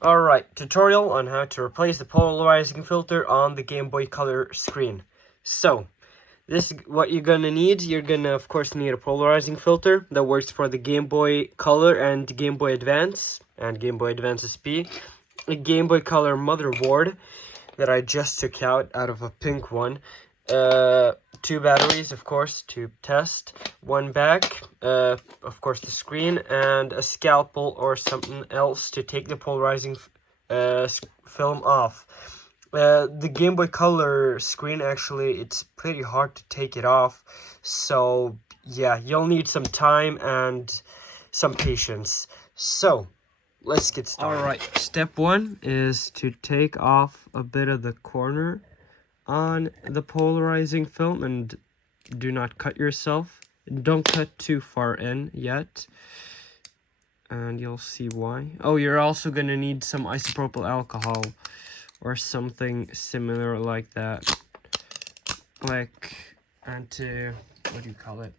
Alright, tutorial on how to replace the polarizing filter on the Game Boy Color screen. So, this is what you're gonna need. You're gonna, of course, need a polarizing filter that works for the Game Boy Color and Game Boy Advance and Game Boy Advance SP. A Game Boy Color motherboard that I just took out of a pink one. 2 batteries, of course, to test. 1 back, of course, the screen, and a scalpel or something else to take the polarizing film off. The Game Boy Color screen, actually, it's pretty hard to take it off. So, yeah, you'll need some time and some patience. So, let's get started. Alright, step 1 is to take off a bit of the corner on the polarizing film, and do not cut yourself. Don't cut too far in yet, and you'll see why. Oh, you're also gonna need some isopropyl alcohol or something similar like that, like what do you call it?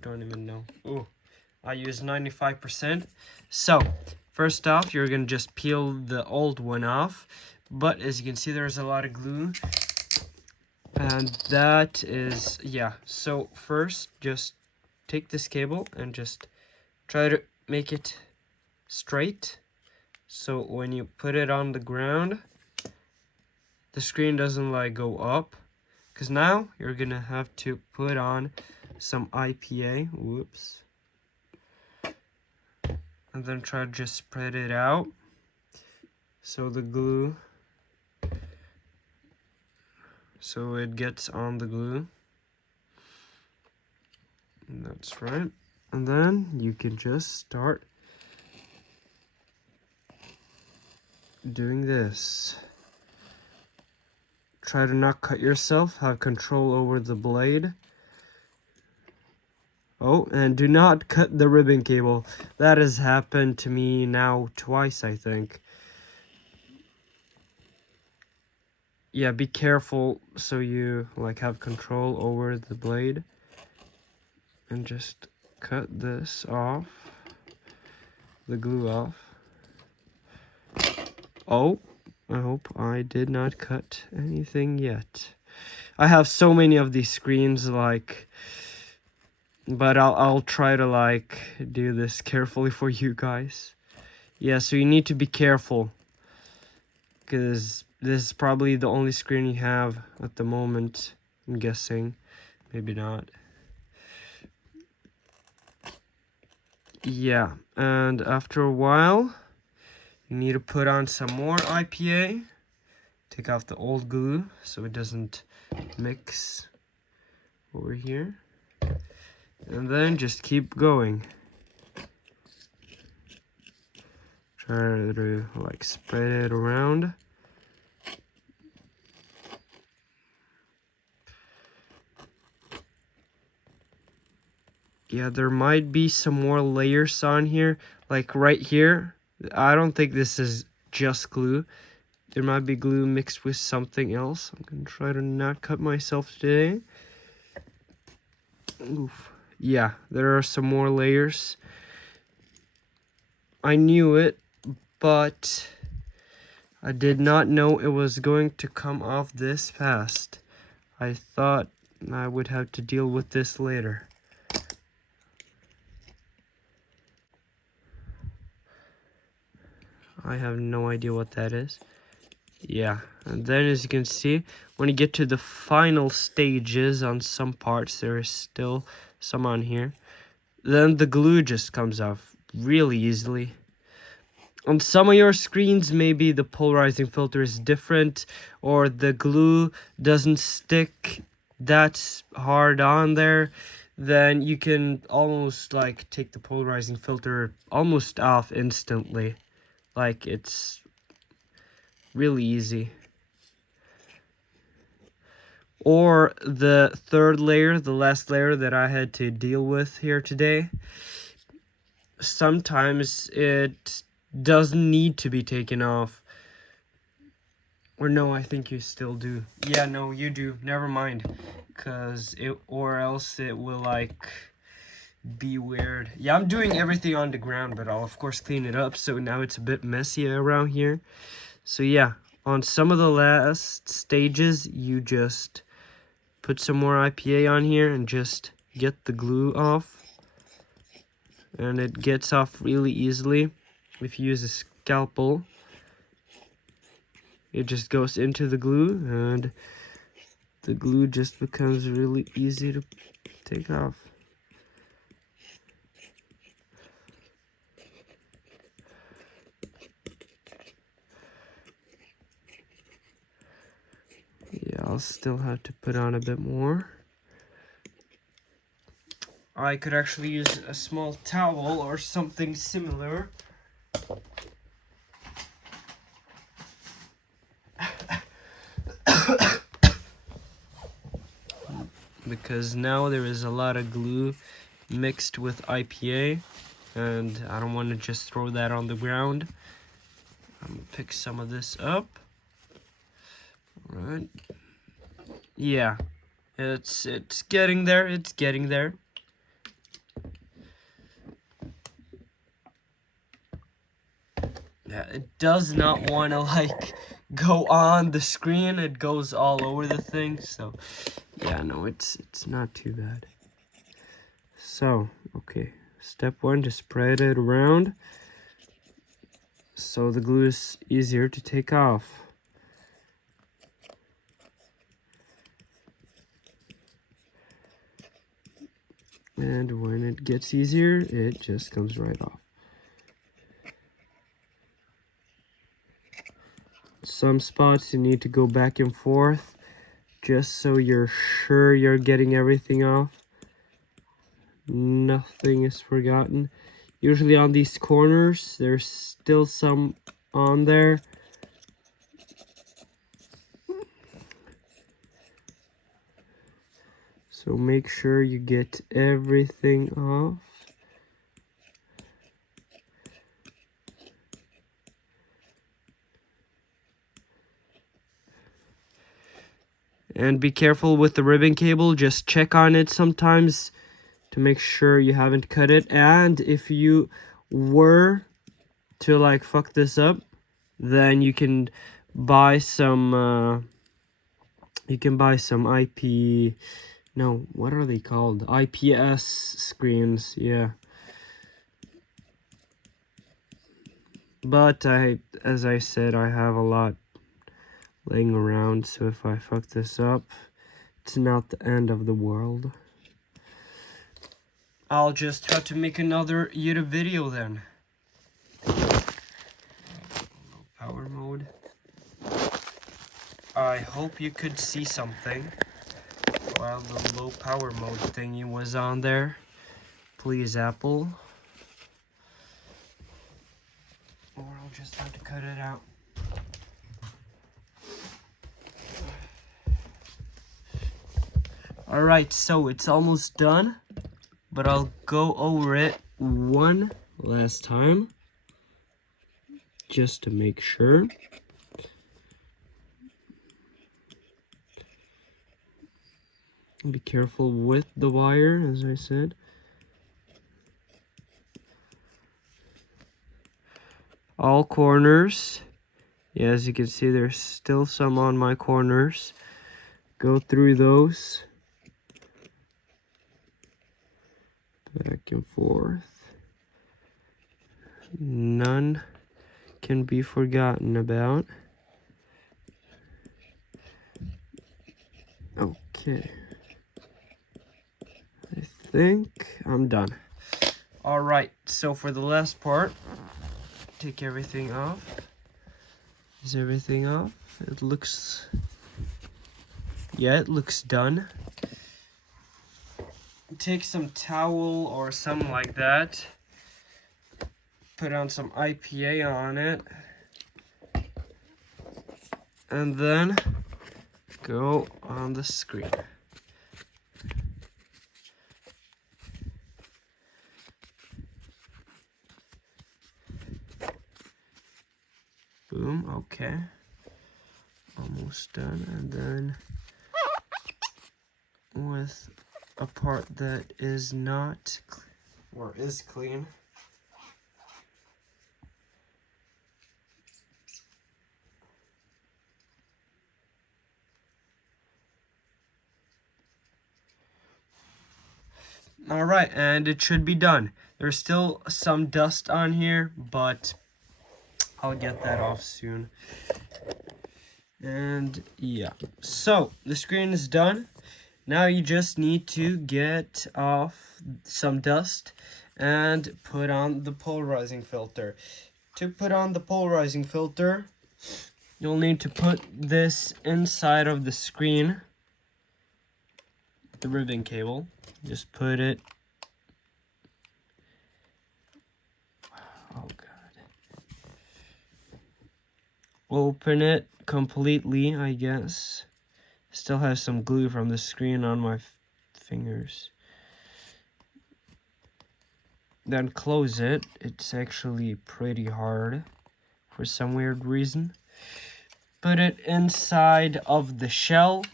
Don't even know. Oh, I use 95%. So first off, you're gonna just peel the old one off, but as you can see, there's a lot of glue. And that is, yeah, so first just take this cable and just try to make it straight, so when you put it on the ground, the screen doesn't like go up, because now you're gonna have to put on some IPA, whoops, and then try to just spread it out so the glue, so it gets on the glue. And that's right. And then you can just start doing this. Try to not cut yourself, have control over the blade. Oh, and do not cut the ribbon cable. That has happened to me now twice, I think. Yeah, be careful so you like have control over the blade. And just cut this off. The glue off. Oh, I hope I did not cut anything yet. I have so many of these screens, like, but I'll try to like do this carefully for you guys. Yeah, so you need to be careful, because this is probably the only screen you have at the moment, I'm guessing. Maybe not. Yeah, and after a while, you need to put on some more IPA. Take off the old glue so it doesn't mix over here. And then just keep going. Try to like spread it around. Yeah, there might be some more layers on here, like right here. I don't think this is just glue. There might be glue mixed with something else. I'm gonna try to not cut myself today. Oof. Yeah, there are some more layers. I knew it, but I did not know it was going to come off this fast. I thought I would have to deal with this later. I have no idea what that is. Yeah, and then as you can see, when you get to the final stages on some parts, there is still some on here. Then the glue just comes off really easily. On some of your screens, maybe the polarizing filter is different, or the glue doesn't stick that hard on there. Then you can almost like take the polarizing filter almost off instantly. Like, it's really easy. Or the third layer, the last layer that I had to deal with here today, sometimes it doesn't need to be taken off. Or no, I think you still do. Yeah, no, you do. Never mind. Or else it will like be weird. Yeah, I'm doing everything on the ground, but I'll of course clean it up, so now it's a bit messy around here. So yeah, on some of the last stages, you just put some more IPA on here and just get the glue off. And it gets off really easily if you use a scalpel. It just goes into the glue, and the glue just becomes really easy to take off. Yeah, I'll still have to put on a bit more. I could actually use a small towel or something similar. Because now there is a lot of glue mixed with IPA, and I don't want to just throw that on the ground. I'm gonna pick some of this up. Right. Yeah, it's getting there. It's getting there. Yeah, it does not want to like go on the screen. It goes all over the thing. So yeah, no, it's not too bad. So okay, step one, just spread it around so the glue is easier to take off. And when it gets easier, it just comes right off. Some spots you need to go back and forth just so you're sure you're getting everything off. Nothing is forgotten. Usually on these corners, there's still some on there. So make sure you get everything off. And be careful with the ribbon cable. Just check on it sometimes to make sure you haven't cut it. And if you were to like fuck this up, then you can buy some IP, no, what are they called? IPS screens, yeah. But as I said, I have a lot laying around, so if I fuck this up, it's not the end of the world. I'll just have to make another YouTube video then. Power mode. I hope you could see something while the low power mode thingy was on there. Please, Apple. Or I'll just have to cut it out. Alright, so it's almost done, but I'll go over it one last time just to make sure. Be careful with the wire, as I said. All corners. Yeah, as you can see, there's still some on my corners. Go through those. Back and forth. None can be forgotten about. Okay. I think I'm done. Alright, so for the last part, take everything off. Is everything off? It looks... yeah, it looks done. Take some towel or something like that. Put on some IPA on it. And then go on the screen. Boom, okay. Almost done. And then with a part that is not or is clean. Alright, and it should be done. There's still some dust on here, but I'll get that off soon. And yeah, so the screen is done. Now you just need to get off some dust and put on the polarizing filter. To put on the polarizing filter, you'll need to put this inside of the screen, the ribbon cable. Just put it. Oh god. Open it completely, I guess. Still have some glue from the screen on my fingers. Then close it. It's actually pretty hard for some weird reason. Put it inside of the shell,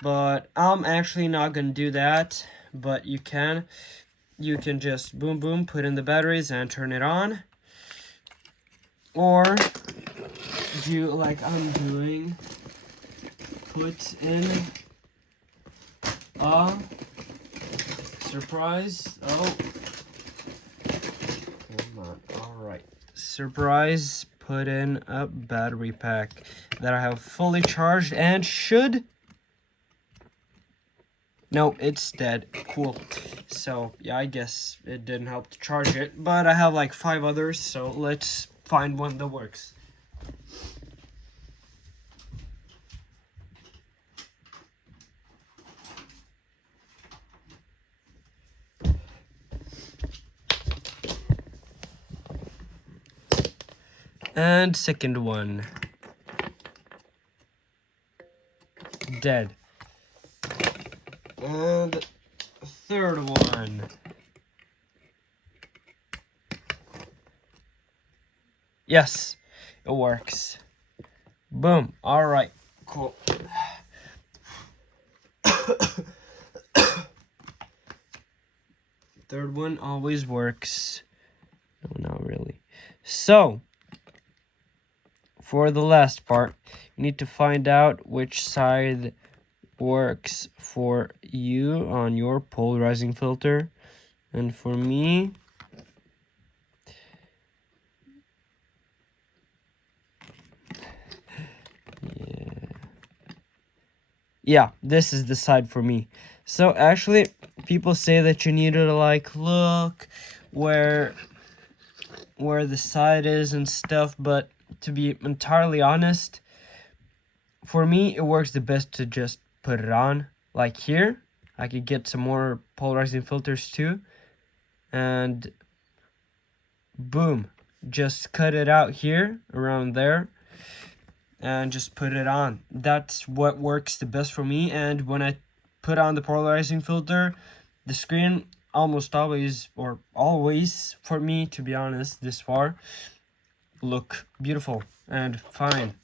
but I'm actually not gonna do that, but you can. You can just boom boom put in the batteries and turn it on, or do like I'm doing, put in a surprise. Oh, come on. Alright, surprise, put in a battery pack that I have fully charged and should. No, it's dead. Cool. So yeah, I guess it didn't help to charge it, but I have like 5 others, so let's find one that works. And second one. Dead. And third one. Yes, it works. Boom. Alright, cool. Third one always works. No, not really. So, for the last part, you need to find out which side works for you on your polarizing filter. And for me, yeah, this is the side for me. So actually, people say that you need to like look where the side is and stuff, but to be entirely honest, for me it works the best to just put it on. Like here, I could get some more polarizing filters too, and boom, just cut it out here around there and just put it on. That's what works the best for me. And when I put on the polarizing filter, the screen almost always, or always for me, to be honest, this far, look beautiful and fine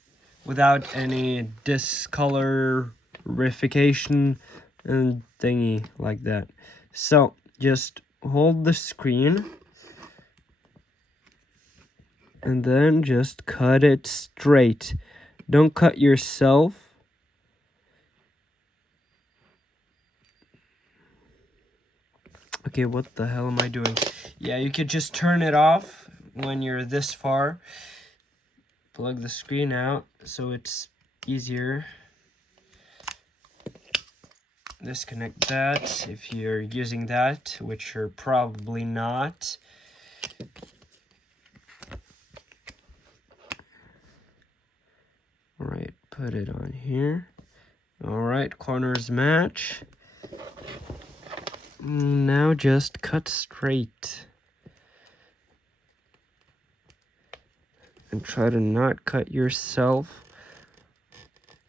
without any discolorification and thingy like that. So just hold the screen and then just cut it straight. Don't cut yourself. Okay, what the hell am I doing? Yeah, you could just turn it off when you're this far. Plug the screen out so it's easier. Disconnect that if you're using that, which you're probably not. Alright, put it on here. Alright, corners match. Now just cut straight. And try to not cut yourself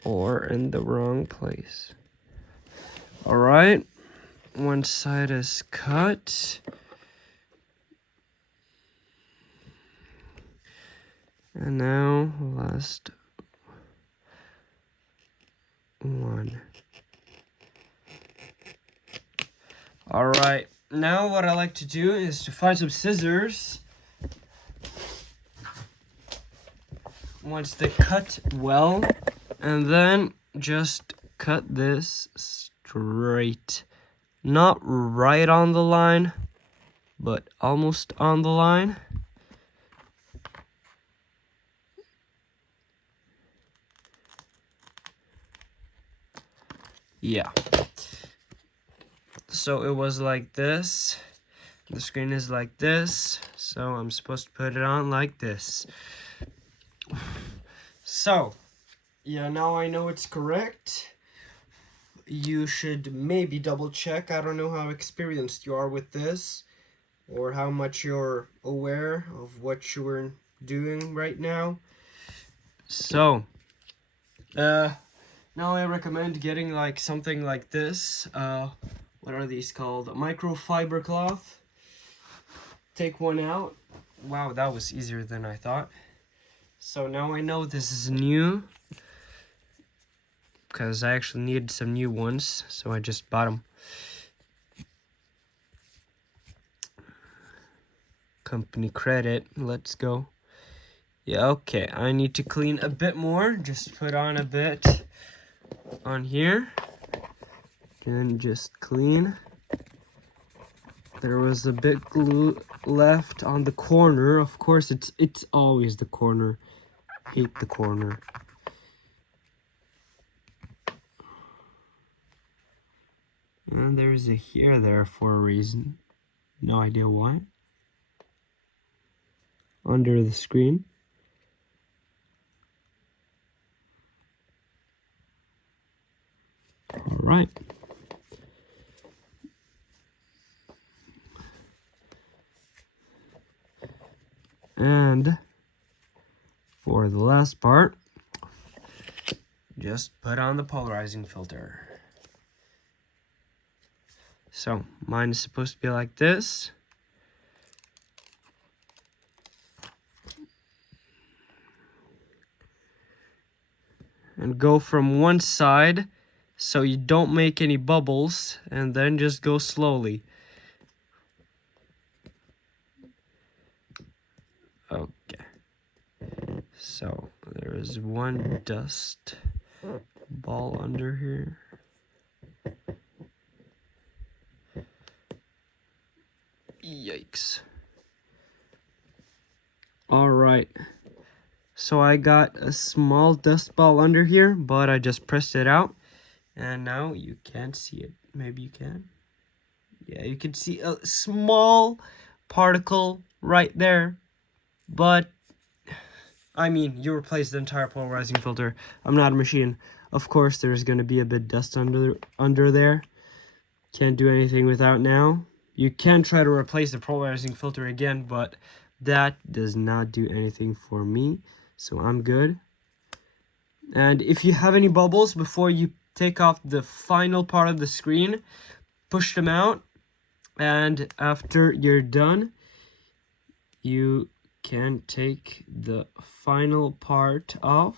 or in the wrong place. Alright, one side is cut. And now last one. Alright, now what I like to do is to find some scissors. Once they cut well, and then just cut this straight. Not right on the line, but almost on the line. Yeah. So it was like this. The screen is like this. So I'm supposed to put it on like this. So, yeah, now I know it's correct. You should maybe double check. I don't know how experienced you are with this, or how much you're aware of what you're doing right now. So, now I recommend getting like something like this. What are these called? Microfiber cloth. Take one out. Wow, that was easier than I thought. So now I know this is new, because I actually needed some new ones, so I just bought them. Company credit, let's go. Yeah, okay, I need to clean a bit more. Just put on a bit on here, and just clean. There was a bit glue left on the corner. Of course, it's always the corner. Hate the corner. And there's a hair there for a reason. No idea why. Under the screen. All right. And for the last part, just put on the polarizing filter. So mine is supposed to be like this. And go from one side so you don't make any bubbles, and then just go slowly. Okay. So there is one dust ball under here. Yikes. All right. So I got a small dust ball under here, but I just pressed it out. And now you can't see it. Maybe you can. Yeah, you can see a small particle right there. But, I mean, you replace the entire polarizing filter. I'm not a machine. Of course, there's going to be a bit of dust under there. Can't do anything without now. You can try to replace the polarizing filter again, but that does not do anything for me. So I'm good. And if you have any bubbles before you take off the final part of the screen, push them out. And after you're done, you can take the final part off.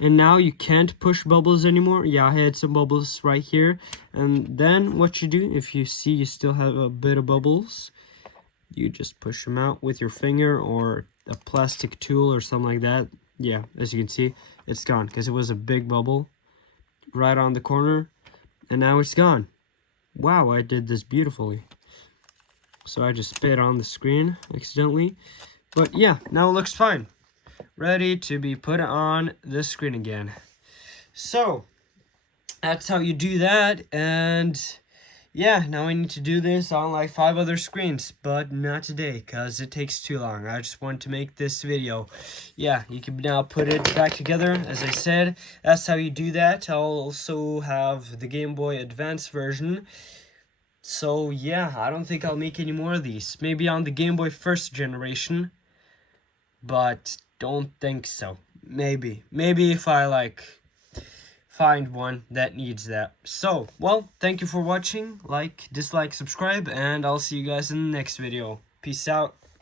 And now you can't push bubbles anymore. Yeah, I had some bubbles right here. And then what you do, if you see you still have a bit of bubbles, you just push them out with your finger or a plastic tool or something like that. Yeah, as you can see, it's gone because it was a big bubble right on the corner. And now it's gone. Wow, I did this beautifully. So I just spit on the screen accidentally. But yeah, now it looks fine. Ready to be put on the screen again. So that's how you do that. And yeah, now I need to do this on like 5 other screens, but not today because it takes too long. I just want to make this video. Yeah, you can now put it back together. As I said, that's how you do that. I'll also have the Game Boy Advance version. So yeah, I don't think I'll make any more of these. Maybe on the Game Boy first generation, but don't think so. Maybe if I like find one that needs that. So, well, thank you for watching. Like, dislike, subscribe, and I'll see you guys in the next video. Peace out.